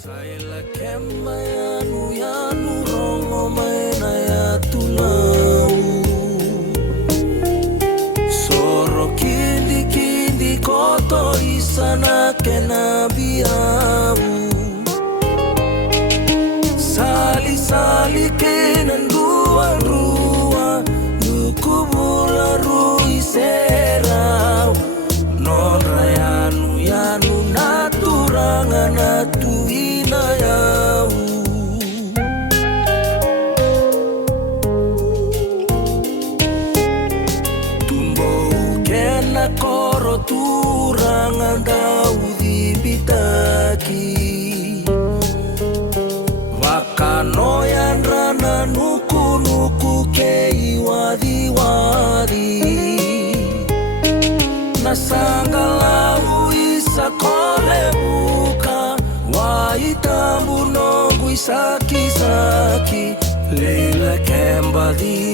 Saila kemba yanu rongo maena ya tulau. Soro kindi koto isana kena biau. Sali kenan rua nuku bula rui serau. Non yanu naturanga natu inayau. Tumbo kena koro turanga dau di bitaki. Wakanoyan rana nuku kei wadi. Nasanggalau isa kole buka waitambu nongu isaki. Leila kembali